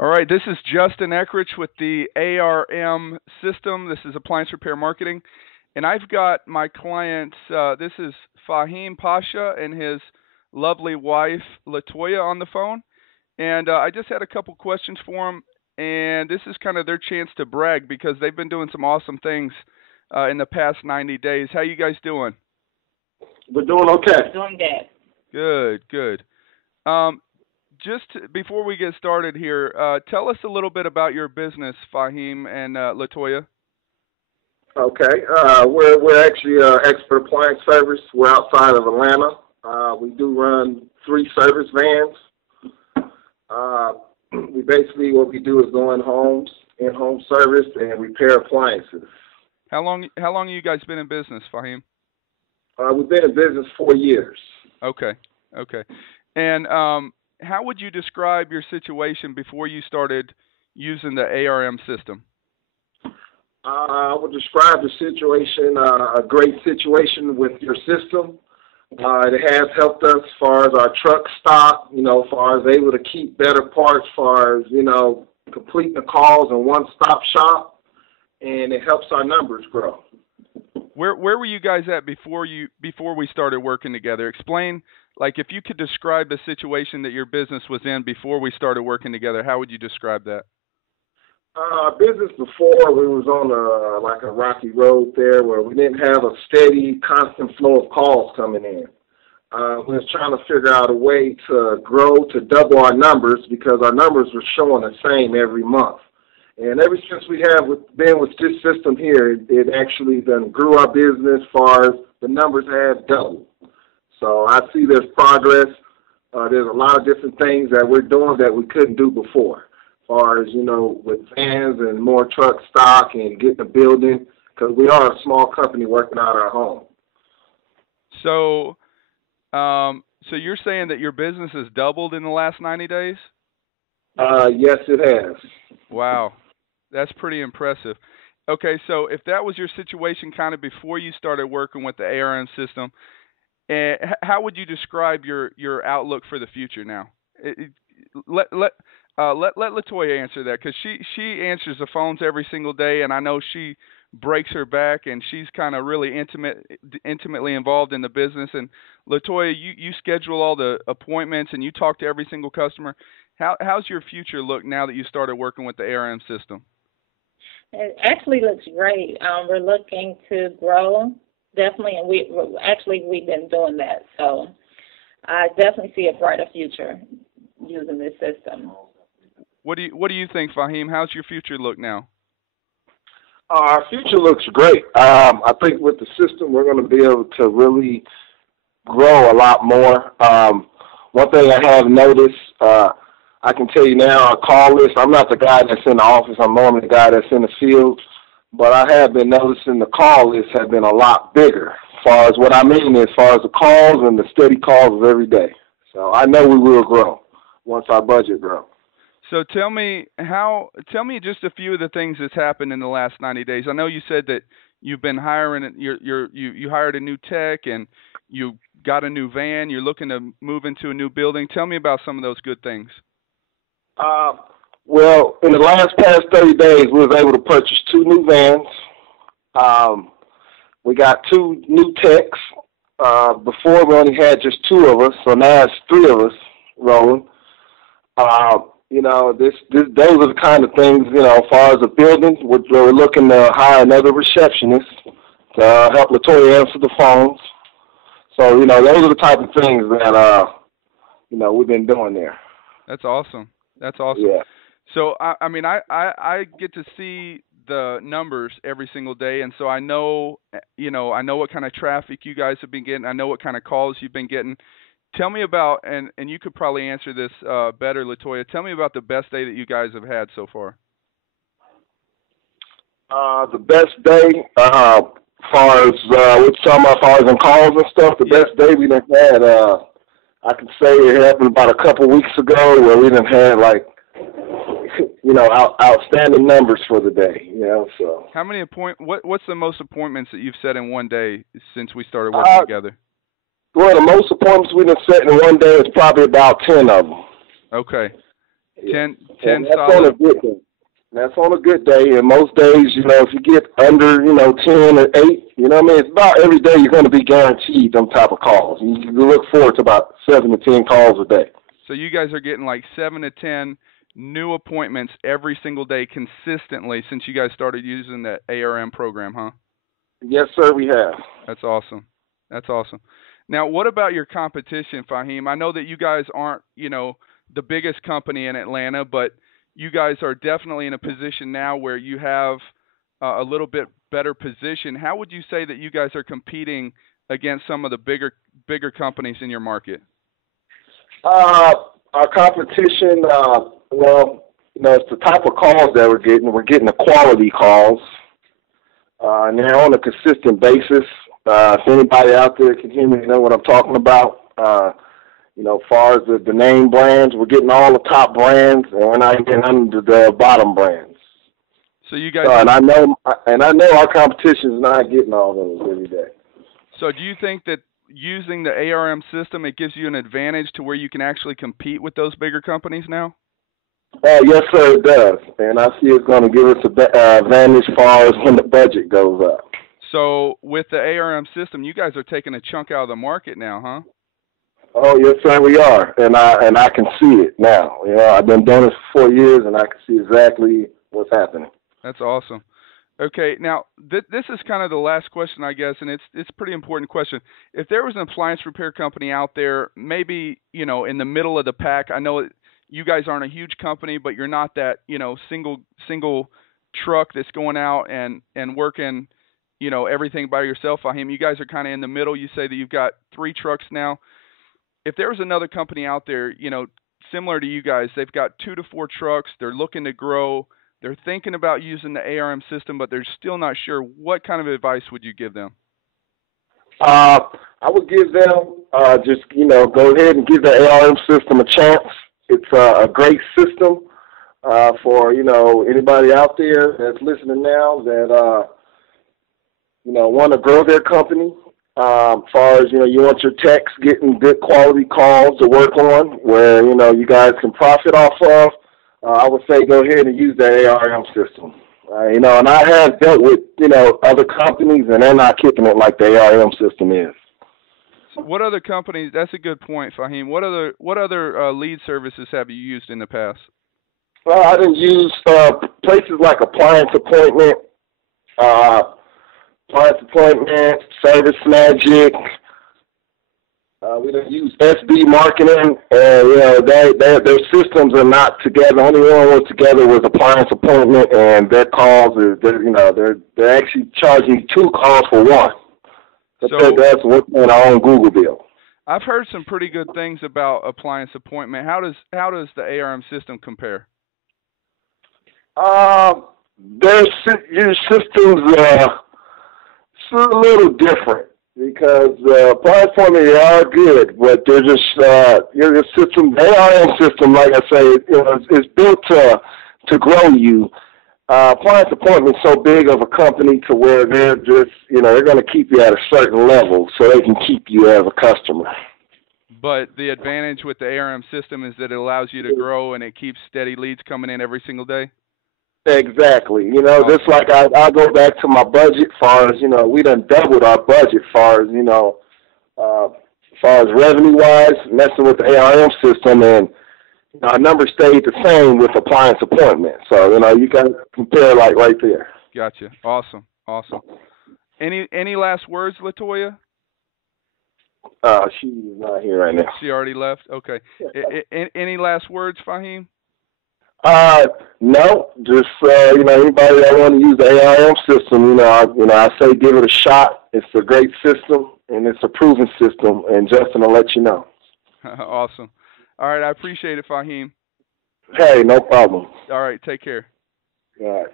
All right, this is Justin Eckrich with the ARM system. This is Appliance Repair Marketing. And I've got my clients, this is Fahim Pasha and his lovely wife, Latoya, on the phone. And I just had a couple questions for them. And this is kind of their chance to brag because they've been doing some awesome things in the past 90 days. How you guys doing? We're doing okay. Doing good. Good, good. Just before we get started here, tell us a little bit about your business, Fahim and Latoya. Okay. We're actually expert appliance service. We're outside of Atlanta. We do run 3 service vans. We basically, what we do is go in homes, in-home service, and repair appliances. How long have you guys been in business, Fahim? We've been in business 4 years. Okay. And how would you describe your situation before you started using the ARM system? I would describe the situation, a great situation with your system. It has helped us as far as our truck stock, as far as able to keep better parts, as far as, completing the calls in one-stop shop, and it helps our numbers grow. Where were you guys at before we started working together? Explain, like, if you could describe the situation that your business was in before we started working together, how would you describe that? Our business before, we was on a rocky road there where we didn't have a steady, constant flow of calls coming in. We was trying to figure out a way to grow, to double our numbers because our numbers were showing the same every month. And ever since we have been with this system here, it actually then grew our business as far as the numbers have doubled. So I see there's progress. There's a lot of different things that we're doing that we couldn't do before. As far as, with vans and more truck stock and getting a building, because we are a small company working out our home. So you're saying that your business has doubled in the last 90 days? Yes, it has. Wow. That's pretty impressive. Okay, so if that was your situation kind of before you started working with the ARM system, how would you describe your outlook for the future now? Let Latoya answer that because she answers the phones every single day, and I know she breaks her back, and she's kind of really intimately involved in the business. And Latoya, you schedule all the appointments and you talk to every single customer. How's your future look now that you started working with the ARM system? It actually looks great. We're looking to grow, definitely, and we've been doing that. So I definitely see a brighter future using this system. What do you think, Fahim? How's your future look now? Our future looks great. I think with the system, we're going to be able to really grow a lot more. One thing I have noticed, I can tell you now, our call list, I'm not the guy that's in the office. I'm normally the guy that's in the field. But I have been noticing the call lists have been a lot bigger. As far as what I mean, as far as the calls and the steady calls of every day. So I know we will grow once our budget grows. So tell me just a few of the things that's happened in the last 90 days. I know you said that you've been hiring, you hired a new tech and you got a new van. You're looking to move into a new building. Tell me about some of those good things. Well, in the last past 30 days, we was able to purchase 2 new vans. We got 2 new techs. Before we only had just 2 of us, so now it's 3 of us rolling. Those are the kind of things, as far as the building, we're looking to hire another receptionist to help Latoya answer the phones. So, those are the type of things that, we've been doing there. That's awesome. Yeah. So, I get to see the numbers every single day, and so I know what kind of traffic you guys have been getting. I know what kind of calls you've been getting. Tell me about, and you could probably answer this better, Latoya. Tell me about the best day that you guys have had so far. The best day, as far as in calls and stuff, the best day we done had, I can say it happened about a couple weeks ago where we done had outstanding numbers for the day, so. How many what's the most appointments that you've set in one day since we started working together? Well, the most appointments we've been set in one day is probably about 10 of them. Okay. Yeah. 10 And that's on a solid. good day. That's on a good day. And most days, if you get under, 10 or 8, you know what I mean? It's about every day you're going to be guaranteed them type of calls. You look forward to about 7 to 10 calls a day. So you guys are getting like 7 to 10 new appointments every single day consistently since you guys started using the ARM program, huh? Yes, sir, we have. That's awesome. That's awesome. Now, what about your competition, Fahim? I know that you guys aren't, the biggest company in Atlanta, but you guys are definitely in a position now where you have a little bit better position. How would you say that you guys are competing against some of the bigger companies in your market? Our competition, it's the type of calls that we're getting. We're getting the quality calls. And they're on a consistent basis. If anybody out there can hear me, they know what I'm talking about. As far as the name brands, we're getting all the top brands, and we're not getting under the bottom brands. So you guys, and I know our competition is not getting all those every day. So do you think that using the ARM system, it gives you an advantage to where you can actually compete with those bigger companies now? Yes, sir, it does. And I see it's going to give us an advantage as far as when the budget goes up. So with the ARM system, you guys are taking a chunk out of the market now, huh? Oh, yes, sir, we are. And I can see it now. I've been doing this for 4 years, and I can see exactly what's happening. That's awesome. Okay, now this is kind of the last question, I guess, and it's a pretty important question. If there was an appliance repair company out there, maybe, in the middle of the pack, I know you guys aren't a huge company, but you're not that, single truck that's going out and working, everything by yourself, Fahim. You guys are kind of in the middle. You say that you've got 3 trucks now. If there was another company out there, similar to you guys, they've got 2 to 4 trucks, they're looking to grow, they're thinking about using the ARM system, but they're still not sure, what kind of advice would you give them? I would give them just, go ahead and give the ARM system a chance. It's a great system for, anybody out there that's listening now that, want to grow their company. As far as, you want your techs getting good quality calls to work on where, you guys can profit off of, I would say go ahead and use the ARM system. And I have dealt with, other companies, and they're not kicking it like the ARM system is. What other companies? That's a good point, Fahim. What other lead services have you used in the past? Well, I didn't use places like Appliance Appointment, Service Magic. We don't use SB Marketing, and their systems are not together. The only one was together was Appliance Appointment, and their calls they're actually charging 2 calls for 1. So that's what's on our own Google bill. I've heard some pretty good things about Appliance Appointment. How does the ARM system compare? Your systems it's a little different because Appliance Appointment they are good, but they're just your system. The ARM system, like I say, is built to grow you. Appliance Appointment is so big of a company to where they're just, they're going to keep you at a certain level so they can keep you as a customer. But the advantage with the ARM system is that it allows you to grow and it keeps steady leads coming in every single day? Exactly. Just like I go back to my budget far as, we done doubled our budget far as revenue-wise, messing with the ARM system, and our numbers stayed the same with Appliance Appointment. So, you got to compare like right there. Gotcha. Awesome. Any last words, LaToya? She's not here right now. She already left? Okay. Any last words, Fahim? No, just, anybody that want to use the ARM system, I say give it a shot. It's a great system, and it's a proven system, and Justin will let you know. Awesome. All right, I appreciate it, Fahim. Hey, no problem. All right, take care. All right.